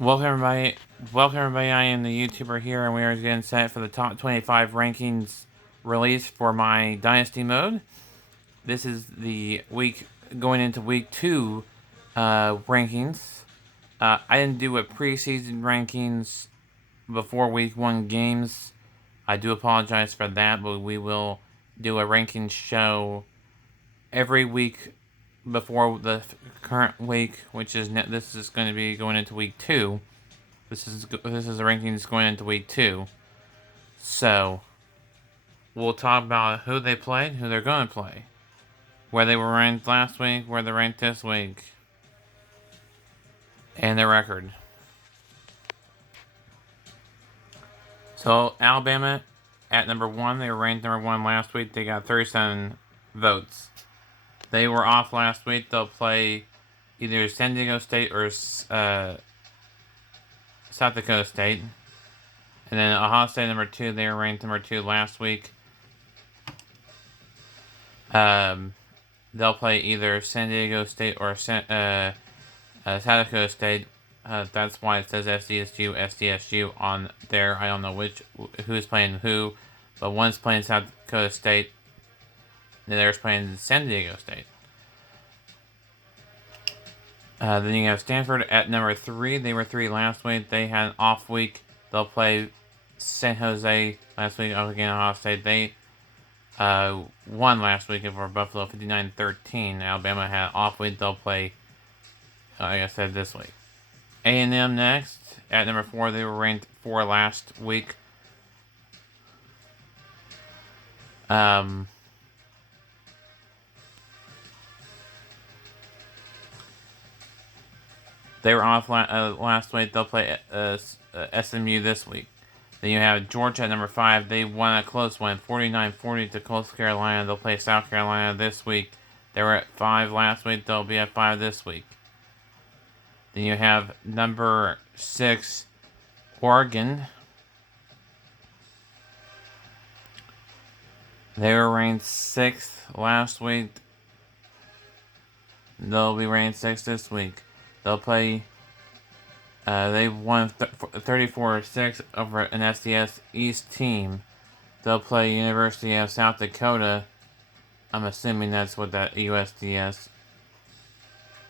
Welcome everybody. Welcome everybody. I am the YouTuber here, and we are getting set for the top 25 rankings release for my Dynasty mode. This is the week going into week 2 rankings. I didn't do a preseason rankings before week 1 games. I do apologize for that, but we will do a rankings show every week before the current week, which is this is going to be going into week 2. This is a ranking that's going into week 2. So we'll talk about who they played, who they're going to play, where they were ranked last week, where they're ranked this week, and their record. So Alabama at number 1, they were ranked number 1 last week. They got 37 votes. They were off last week. They'll play either San Diego State or South Dakota State. And then Ohio State number 2, they were ranked number 2 last week. They'll play either San Diego State or South Dakota State. That's why it says SDSU on there. I don't know who's playing who, but one's playing South Dakota State, the other's playing San Diego State. Then you have Stanford at number 3. They were 3 last week. They had an off week. They'll play San Jose last week against Ohio State. They won last week over Buffalo 59-13. Alabama had an off week. They'll play, like I said, this week. A&M next at number 4. They were ranked 4 last week. They were off last week. They'll play SMU this week. Then you have Georgia at number 5. They won a close one, 49-40 to Coastal Carolina. They'll play South Carolina this week. They were at 5 last week. They'll be at 5 this week. Then you have number 6, Oregon. They were ranked 6th last week. They'll be ranked 6th this week. They'll play. They won 34-6 over an FCS East team. They'll play University of South Dakota. I'm assuming that's what that USDS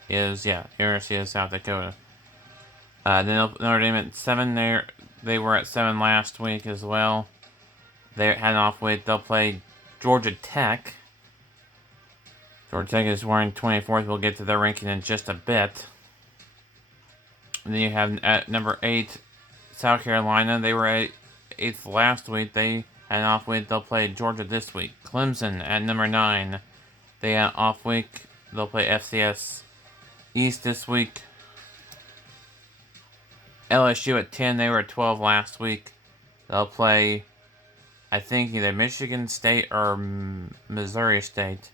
is. Yeah, University of South Dakota. Then Notre Dame at 7. They were at 7 last week as well. They had an off week. They'll play Georgia Tech. Georgia Tech is wearing 24th. We'll get to their ranking in just a bit. And then you have at number 8, South Carolina. They were at 8th last week. They had an off week. They'll play Georgia this week. Clemson at number 9. They had an off week. They'll play FCS East this week. LSU at 10. They were at 12 last week. They'll play, I think, either Michigan State or Missouri State.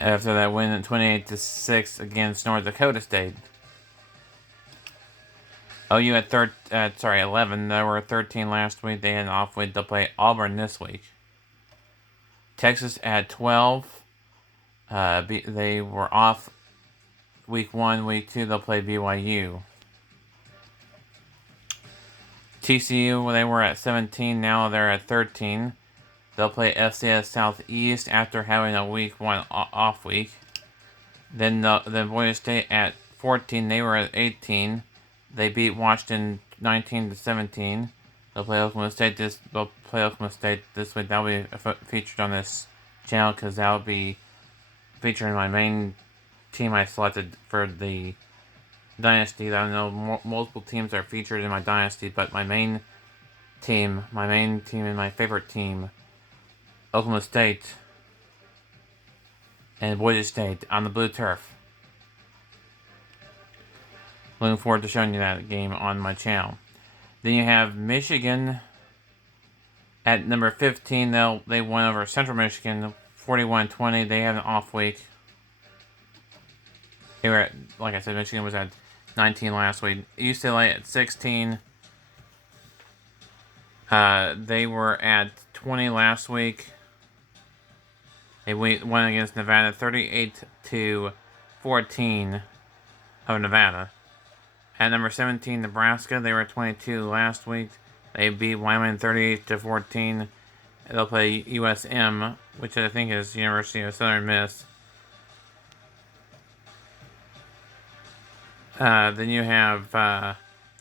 After that win at 28-6 against North Dakota State. OU at 11. They were 13 last week. They had an off week. They'll play Auburn this week. Texas at 12. They were off week 1, week 2. They'll play BYU. TCU, they were at 17. Now they're at 13. They'll play FCS Southeast after having a week 1 off week. Then Boise State at 14. They were at 18. They beat Washington 19-17. They'll play Oklahoma State this week. That'll be featured on this channel because that'll be featuring my main team I selected for the Dynasty. I know multiple teams are featured in my Dynasty, but my main team and my favorite team, Oklahoma State and Boise State on the blue turf. Looking forward to showing you that game on my channel. Then you have Michigan at number 15. They won over Central Michigan 41-20. They had an off week. They were at, like I said, Michigan was at 19 last week. UCLA at 16. They were at 20 last week. They won against Nevada 38-14 of Nevada. At number 17, Nebraska, they were 22 last week. They beat Wyoming 38-14. They'll play USM, which I think is University of Southern Miss. Then you have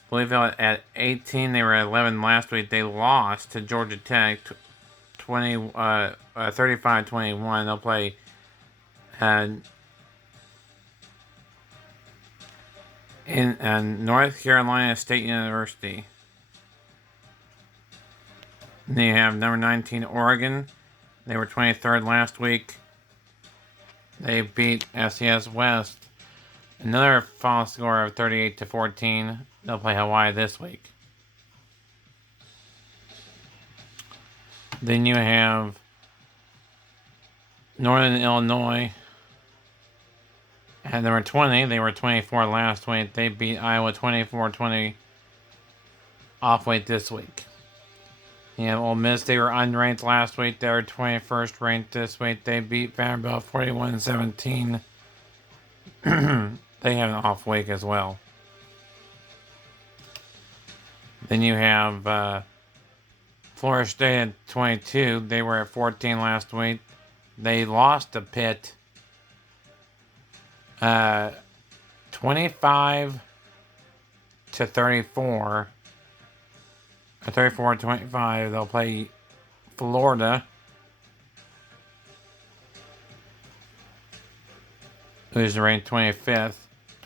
Louisville at 18. They were at 11 last week. They lost to Georgia Tech 35-21. They'll play in North Carolina State University. Then you have number 19, Oregon. They were 23rd last week. They beat SCS West. Another final score of 38-14. They'll play Hawaii this week. Then you have Northern Illinois. At number 20, they were 24 last week. They beat Iowa 24-20 off weight this week. You have Ole Miss. They were unranked last week. They were 21st ranked this week. They beat Vanderbilt 41-17. They have an off week as well. Then you have Florida State at 22. They were at 14 last week. They lost to Pitt 25-34. 34-25. They'll play Florida, who's ranked 25th.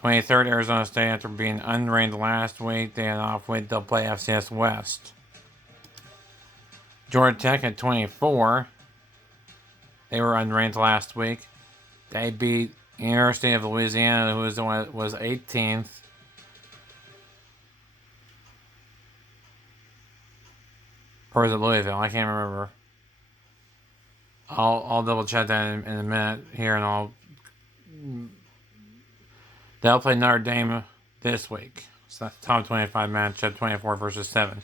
23rd, Arizona State, after being unranked last week. They had an off week. They'll play FCS West. Georgia Tech at 24. They were unranked last week. They beat University of Louisiana, who was 18th. Or was it Louisville? I can't remember. I'll double check that in a minute here, and they'll play Notre Dame this week. So that's top 25 matchup, 24 versus 7.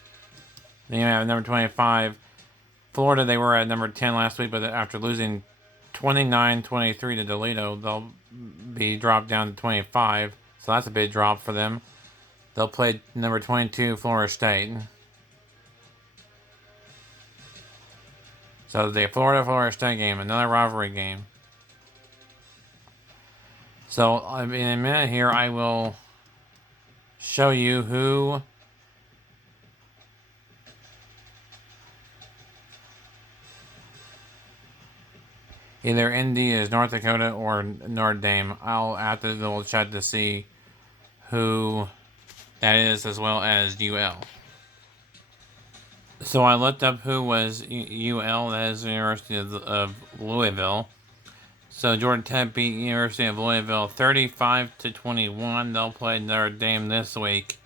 Then you have number 25, Florida. They were at number 10 last week, but after losing 29-23 to Toledo, they'll be dropped down to 25. So that's a big drop for them. They'll play number 22, Florida State. So the Florida State game, another rivalry game. So in a minute here, I will show you who either Indy is North Dakota or Notre Dame. I'll have to double check to see who that is, as well as UL. So I looked up who was UL, that is the University of Louisville. So Georgia Tech beat University of Louisville 35-21. They'll play Notre Dame this week.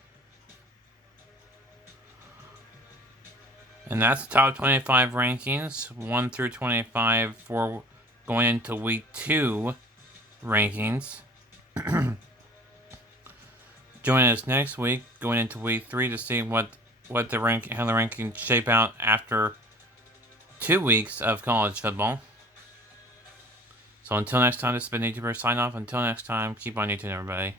And that's the top 25 rankings, 1 through 25 for going into week 2 rankings. Join us next week, going into week 3, to see how the rankings shape out after 2 weeks of college football. So until next time, this has been YouTuber sign off. Until next time, keep on YouTube, everybody.